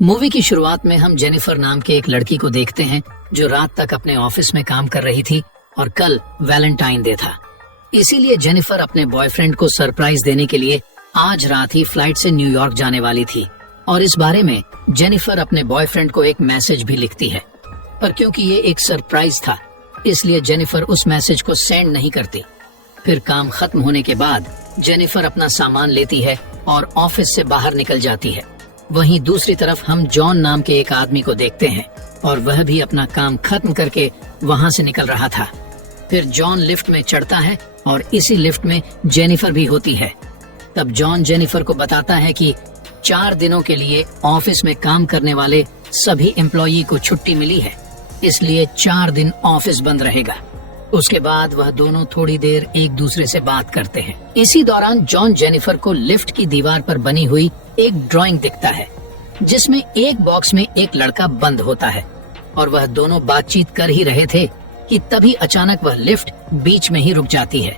Movie की शुरुआत में हम जेनिफर नाम के एक लड़की को देखते हैं जो रात तक अपने ऑफिस में काम कर रही थी और कल वैलेंटाइन डे था। इसीलिए जेनिफर अपने बॉयफ्रेंड को सरप्राइज देने के लिए आज रात ही फ्लाइट से न्यूयॉर्क जाने वाली थी और इस बारे में जेनिफर अपने बॉयफ्रेंड को एक मैसेज भी लिखती है, पर क्योंकि ये एक सरप्राइज था इसलिए जेनिफर उस मैसेज को सेंड नहीं करती। फिर काम खत्म होने के बाद जेनिफर अपना सामान लेती है और ऑफिस से बाहर निकल जाती है। वहीं दूसरी तरफ हम जॉन नाम के एक आदमी को देखते हैं और वह भी अपना काम खत्म करके वहां से निकल रहा था। फिर जॉन लिफ्ट में चढ़ता है और इसी लिफ्ट में जेनिफर भी होती है। तब जॉन जेनिफर को बताता है कि 4 दिनों के लिए ऑफिस में काम करने वाले सभी एम्प्लॉई को छुट्टी मिली है, इसलिए 4 दिन ऑफिस बंद रहेगा। उसके बाद वह दोनों थोड़ी देर एक दूसरे से बात करते हैं। इसी दौरान जॉन जेनिफर को लिफ्ट की दीवार पर बनी हुई एक ड्राइंग दिखता है जिसमें एक बॉक्स में एक लड़का बंद होता है और वह दोनों बातचीत कर ही रहे थे कि तभी अचानक वह लिफ्ट बीच में ही रुक जाती है।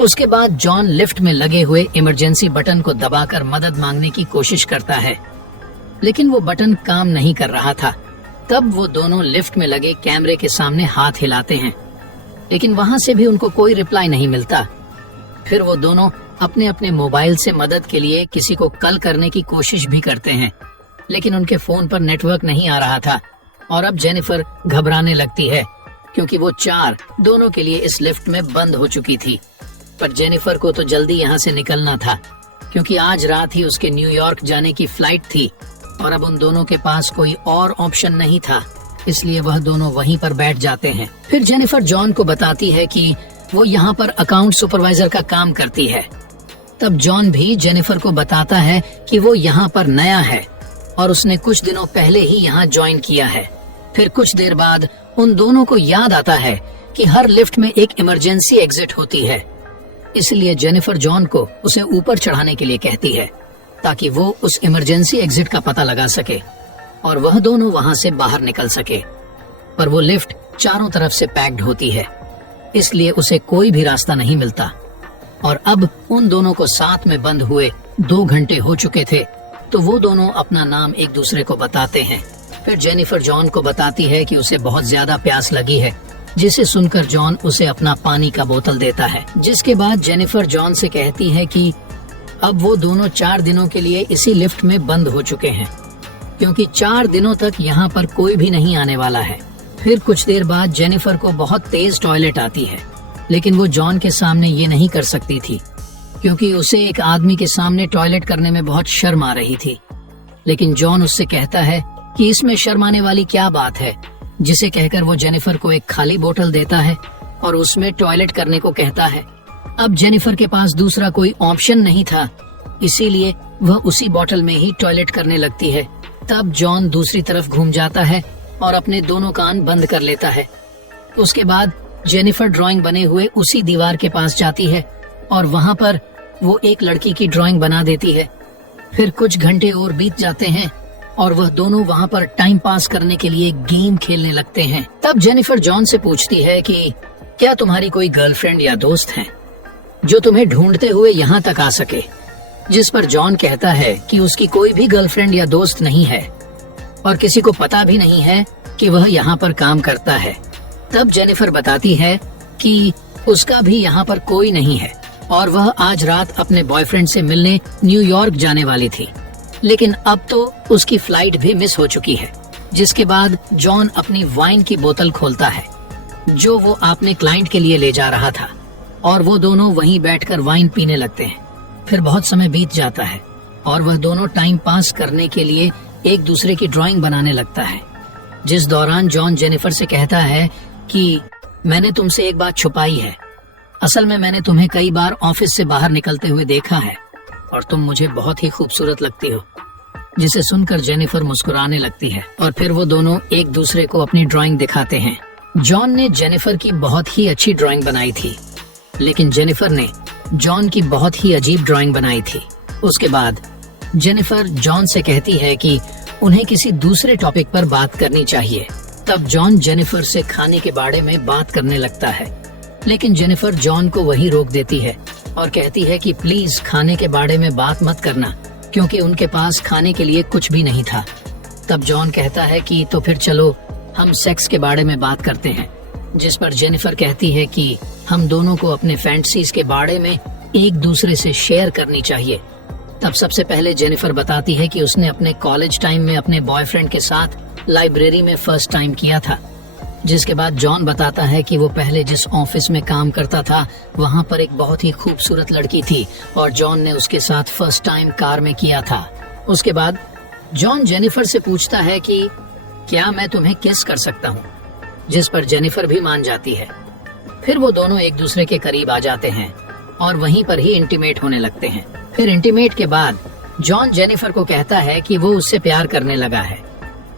उसके बाद जॉन लिफ्ट में लगे हुए इमरजेंसी बटन को दबाकर मदद मांगने की कोशिश करता है, लेकिन वो बटन काम नहीं कर रहा था। तब वो दोनों लिफ्ट में लगे कैमरे के सामने हाथ हिलाते हैं, लेकिन वहां से भी उनको कोई रिप्लाई नहीं मिलता। फिर वो दोनों अपने अपने मोबाइल से मदद के लिए किसी को कॉल करने की कोशिश भी करते हैं, लेकिन उनके फोन पर नेटवर्क नहीं आ रहा था और अब जेनिफर घबराने लगती है क्योंकि वो 4 दोनों के लिए इस लिफ्ट में बंद हो चुकी थी। पर जेनिफर को तो जल्दी यहाँ से निकलना था क्योंकि आज रात ही उसके न्यूयॉर्क जाने की फ्लाइट थी और अब उन दोनों के पास कोई और ऑप्शन नहीं था, इसलिए वह दोनों वहीं पर बैठ जाते हैं। फिर जेनिफर जॉन को बताती है कि वो यहाँ पर अकाउंट सुपरवाइजर का काम करती है। तब जॉन भी जेनिफर को बताता है कि वो यहाँ पर नया है और उसने कुछ दिनों पहले ही यहाँ ज्वाइन किया है। फिर कुछ देर बाद उन दोनों को याद आता है कि हर लिफ्ट में एक इमरजेंसी एग्जिट होती है, इसलिए जेनिफर जॉन को उसे ऊपर चढ़ाने के लिए कहती है ताकि वो उस इमरजेंसी एग्जिट का पता लगा सके और वह दोनों वहां से बाहर निकल सके। पर वो लिफ्ट चारों तरफ से पैक्ड होती है, इसलिए उसे कोई भी रास्ता नहीं मिलता और अब उन दोनों को साथ में बंद हुए 2 घंटे हो चुके थे, तो वो दोनों अपना नाम एक दूसरे को बताते हैं। फिर जेनिफर जॉन को बताती है कि उसे बहुत ज्यादा प्यास लगी है, जिसे सुनकर जॉन उसे अपना पानी का बोतल देता है। जिसके बाद जेनिफर जॉन से कहती है कि अब वो दोनों 4 दिनों के लिए इसी लिफ्ट में बंद हो चुके हैं क्योंकि 4 दिनों तक यहाँ पर कोई भी नहीं आने वाला है। फिर कुछ देर बाद जेनिफर को बहुत तेज टॉयलेट आती है, लेकिन वो जॉन के सामने ये नहीं कर सकती थी क्योंकि उसे एक आदमी के सामने टॉयलेट करने में बहुत शर्म आ रही थी। लेकिन जॉन उससे कहता है कि इसमें शर्माने वाली क्या बात है, जिसे कहकर वो जेनिफर को एक खाली बोतल देता है और उसमें टॉयलेट करने को कहता है। अब जेनिफर के पास दूसरा कोई ऑप्शन नहीं था, इसीलिए वह उसी बोतल में ही टॉयलेट करने लगती है। तब जॉन दूसरी तरफ घूम जाता है और अपने दोनों कान बंद कर लेता है। उसके बाद जेनिफर ड्राइंग बने हुए उसी दीवार के पास जाती है और वहाँ पर वो एक लड़की की ड्राइंग बना देती है। फिर कुछ घंटे और बीत जाते हैं और वह दोनों वहाँ पर टाइम पास करने के लिए गेम खेलने लगते हैं। तब जेनिफर जॉन से पूछती है कि क्या तुम्हारी कोई गर्लफ्रेंड या दोस्त है जो तुम्हें ढूंढते हुए यहाँ तक आ सके, जिस पर जॉन कहता है कि उसकी कोई भी गर्लफ्रेंड या दोस्त नहीं है और किसी को पता भी नहीं है कि वह यहाँ पर काम करता है। तब जेनिफर बताती है कि उसका भी यहाँ पर कोई नहीं है और वह आज रात अपने बॉयफ्रेंड से मिलने न्यूयॉर्क जाने वाली थी, लेकिन अब तो उसकी फ्लाइट भी मिस हो चुकी है। जिसके बाद जॉन अपनी वाइन की बोतल खोलता है जो वो अपने क्लाइंट के लिए ले जा रहा था और वो दोनों वहीं बैठकर वाइन पीने लगते हैं। फिर बहुत समय बीत जाता है और वह दोनों टाइम पास करने के लिए एक दूसरे की ड्राइंग बनाने लगता है, जिस दौरान जॉन जेनिफर से कहता है कि मैंने तुमसे एक बात छुपाई है। असल में मैंने तुम्हें कई बार ऑफिस से बाहर निकलते हुए देखा है और तुम मुझे बहुत ही खूबसूरत लगती हो। जिसे सुनकर जेनिफर मुस्कुराने लगती है और फिर वो दोनों एक दूसरे को अपनी ड्राइंग दिखाते हैं। जॉन ने जेनिफर की बहुत ही अच्छी ड्राइंग बनाई थी, लेकिन जेनिफर ने जॉन की बहुत ही अजीब ड्राइंग बनाई थी। उसके बाद जेनिफर जॉन से कहती है कि उन्हें किसी दूसरे टॉपिक पर बात करनी चाहिए। तब जॉन जेनिफर से खाने के बारे में बात करने लगता है, लेकिन जेनिफर जॉन को वहीं रोक देती है और कहती है कि प्लीज खाने के बारे में बात मत करना, क्योंकि उनके पास खाने के लिए कुछ भी नहीं था। तब जॉन कहता है कि तो फिर चलो हम सेक्स के बारे में बात करते हैं, जिस पर जेनिफर कहती है कि हम दोनों को अपने फैंटसीज के बारे में एक दूसरे से शेयर करनी चाहिए। तब सबसे पहले जेनिफर बताती है कि उसने अपने कॉलेज टाइम में अपने बॉयफ्रेंड के साथ लाइब्रेरी में फर्स्ट टाइम किया था। जिसके बाद जॉन बताता है कि वो पहले जिस ऑफिस में काम करता था वहाँ पर एक बहुत ही खूबसूरत लड़की थी और जॉन ने उसके साथ फर्स्ट टाइम कार में किया था। उसके बाद जॉन जेनिफर से पूछता है कि क्या मैं तुम्हें किस कर सकता हूँ, जिस पर जेनिफर भी मान जाती है। फिर वो दोनों एक दूसरे के करीब आ जाते हैं और वहीं पर ही इंटीमेट होने लगते हैं। फिर इंटीमेट के बाद जॉन जेनिफर को कहता है कि वो उससे प्यार करने लगा है,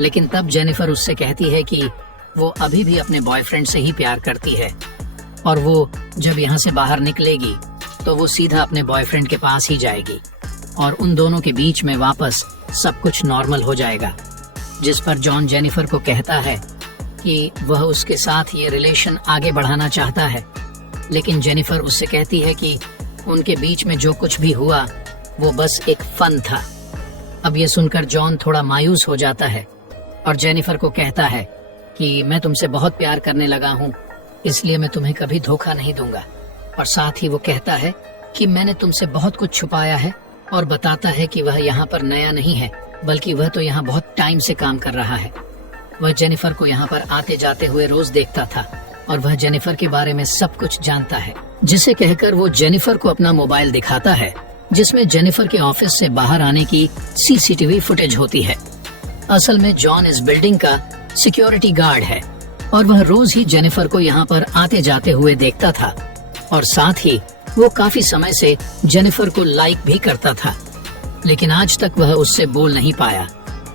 लेकिन तब जेनिफर उससे कहती है कि वो अभी भी अपने बॉयफ्रेंड से ही प्यार करती है और वो जब यहाँ से बाहर निकलेगी तो वो सीधा अपने बॉयफ्रेंड के पास ही जाएगी और उन दोनों के बीच में वापस सब कुछ नॉर्मल हो जाएगा। जिस पर जॉन जेनिफर को कहता है कि वह उसके साथ ये रिलेशन आगे बढ़ाना चाहता है, लेकिन जेनिफर उससे कहती है कि उनके बीच में जो कुछ भी हुआ वो बस एक फन था। अब ये सुनकर जॉन थोड़ा मायूस हो जाता है और जेनिफर को कहता है कि मैं तुमसे बहुत प्यार करने लगा हूँ, इसलिए मैं तुम्हें कभी धोखा नहीं दूंगा। और साथ ही वो कहता है कि मैंने तुमसे बहुत कुछ छुपाया है और बताता है कि वह यहाँ पर नया नहीं है, बल्कि वह तो यहाँ बहुत टाइम से काम कर रहा है। वह जेनिफर को यहाँ पर आते जाते हुए रोज देखता था और वह जेनिफर के बारे में सब कुछ जानता है। जिसे कहकर वो जेनिफर को अपना मोबाइल दिखाता है, जिसमें जेनिफर के ऑफिस से बाहर आने की सीसीटीवी फुटेज होती है। असल में जॉन इस बिल्डिंग का सिक्योरिटी गार्ड है और वह रोज ही जेनिफर को यहाँ पर आते जाते हुए देखता था और साथ ही वो काफी समय से जेनिफर को लाइक भी करता था, लेकिन आज तक वह उससे बोल नहीं पाया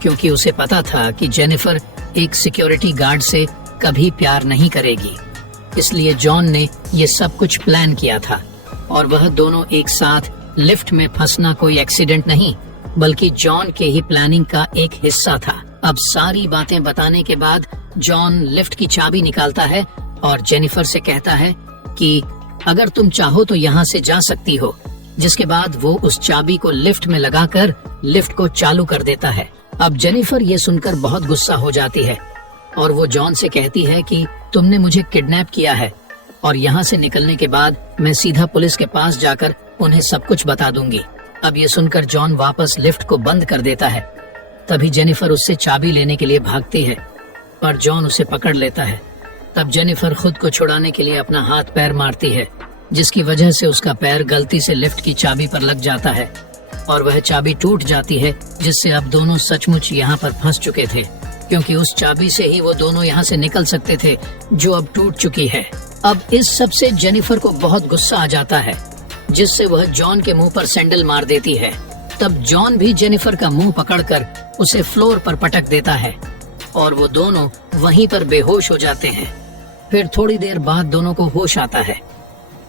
क्योंकि उसे पता था कि जेनिफर एक सिक्योरिटी गार्ड से कभी प्यार नहीं करेगी। इसलिए जॉन ने ये सब कुछ प्लान किया था और वह दोनों एक साथ लिफ्ट में फंसना कोई एक्सीडेंट नहीं, बल्कि जॉन के ही प्लानिंग का एक हिस्सा था। अब सारी बातें बताने के बाद जॉन लिफ्ट की चाबी निकालता है और जेनिफर से कहता है कि अगर तुम चाहो तो यहाँ से जा सकती हो। जिसके बाद वो उस चाबी को लिफ्ट में लगाकर लिफ्ट को चालू कर देता है। अब जेनिफर ये सुनकर बहुत गुस्सा हो जाती है और वो जॉन से कहती है कि तुमने मुझे किडनैप किया है और यहाँ से निकलने के बाद मैं सीधा पुलिस के पास जाकर उन्हें सब कुछ बता दूंगी। अब ये सुनकर जॉन वापस लिफ्ट को बंद कर देता है। तभी जेनिफर उससे चाबी लेने के लिए भागती है पर जॉन उसे पकड़ लेता है। तब जेनिफर खुद को छुड़ाने के लिए अपना हाथ पैर मारती है, जिसकी वजह से उसका पैर गलती से लिफ्ट की चाबी पर लग जाता है और वह चाबी टूट जाती है, जिससे अब दोनों सचमुच यहाँ पर फंस चुके थे, क्योंकि उस चाबी से ही वो दोनों यहाँ से निकल सकते थे जो अब टूट चुकी है। अब इस सब से जेनिफर को बहुत गुस्सा आ जाता है, जिससे वह जॉन के मुंह पर सैंडल मार देती है। तब जॉन भी जेनिफर का मुंह पकड़कर उसे फ्लोर पर पटक देता है और वो दोनों वहीं पर बेहोश हो जाते हैं। फिर थोड़ी देर बाद दोनों को होश आता है।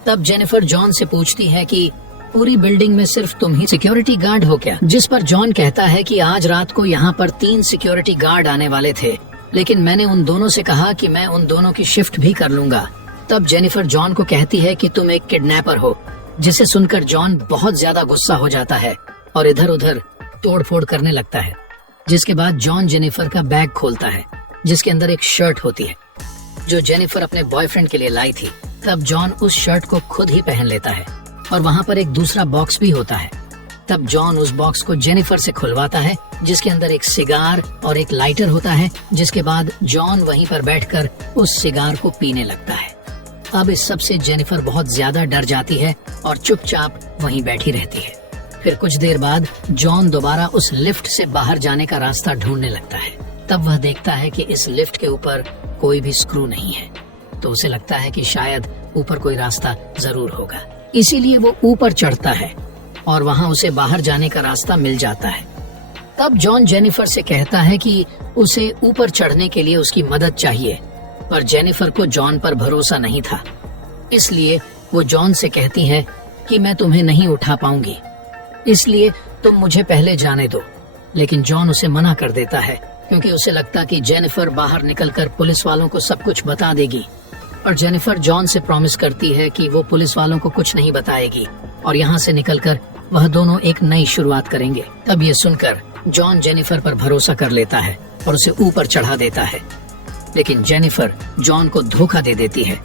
तब जेनिफर जॉन से पूछती है कि पूरी बिल्डिंग में सिर्फ तुम ही सिक्योरिटी गार्ड हो क्या? जिस पर जॉन कहता है कि आज रात को यहाँ पर 3 सिक्योरिटी गार्ड आने वाले थे, लेकिन मैंने उन दोनों से कहा कि मैं उन दोनों की शिफ्ट भी कर लूंगा। तब जेनिफर जॉन को कहती है कि तुम एक किडनैपर हो, जिसे सुनकर जॉन बहुत ज्यादा गुस्सा हो जाता है और इधर उधर तोड़फोड़ करने लगता है। जिसके बाद जॉन जेनिफर का बैग खोलता है, जिसके अंदर एक शर्ट होती है जो जेनिफर अपने बॉयफ्रेंड के लिए लाई थी। तब जॉन उस शर्ट को खुद ही पहन लेता है और वहाँ पर एक दूसरा बॉक्स भी होता है। तब जॉन उस बॉक्स को जेनिफर से खुलवाता है, जिसके अंदर एक सिगार और एक लाइटर होता है। जिसके बाद जॉन वहीं पर बैठकर उस सिगार को पीने लगता है। अब इस सब से जेनिफर बहुत ज्यादा डर जाती है और चुपचाप वहीं बैठी रहती है। फिर कुछ देर बाद जॉन दोबारा उस लिफ्ट से बाहर जाने का रास्ता ढूंढने लगता है। तब वह देखता है कि इस लिफ्ट के ऊपर कोई भी स्क्रू नहीं है, तो उसे लगता है कि शायद ऊपर कोई रास्ता जरूर होगा। इसीलिए वो ऊपर चढ़ता है और वहाँ उसे बाहर जाने का रास्ता मिल जाता है। तब जॉन जेनिफर से कहता है कि उसे ऊपर चढ़ने के लिए उसकी मदद चाहिए, पर जेनिफर को जॉन पर भरोसा नहीं था। इसलिए वो जॉन से कहती है कि मैं तुम्हें नहीं उठा पाऊंगी, इसलिए तुम मुझे पहले जाने दो। लेकिन जॉन उसे मना कर देता है, क्योंकि उसे लगता कि जेनिफर बाहर निकलकर पुलिस वालों को सब कुछ बता देगी। और जेनिफर जॉन से प्रॉमिस करती है कि वो पुलिस वालों को कुछ नहीं बताएगी और यहाँ से निकलकर वह दोनों एक नई शुरुआत करेंगे। तब ये सुनकर जॉन जेनिफर पर भरोसा कर लेता है और उसे ऊपर चढ़ा देता है, लेकिन जेनिफर जॉन को धोखा दे देती है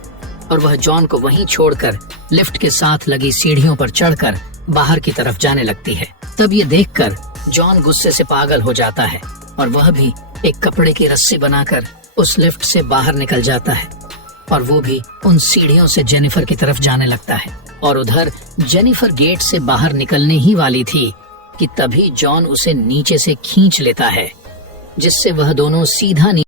और वह जॉन को वहीं छोड़कर लिफ्ट के साथ लगी सीढ़ियों पर चढ़कर बाहर की तरफ जाने लगती है। तब ये देखकर जॉन गुस्से से पागल हो जाता है और वह भी एक कपड़े की रस्सी बनाकर उस लिफ्ट से बाहर निकल जाता है और वो भी उन सीढ़ियों से जेनिफर की तरफ जाने लगता है। और उधर जेनिफर गेट से बाहर निकलने ही वाली थी कि तभी जॉन उसे नीचे से खींच लेता है, जिससे वह दोनों सीधा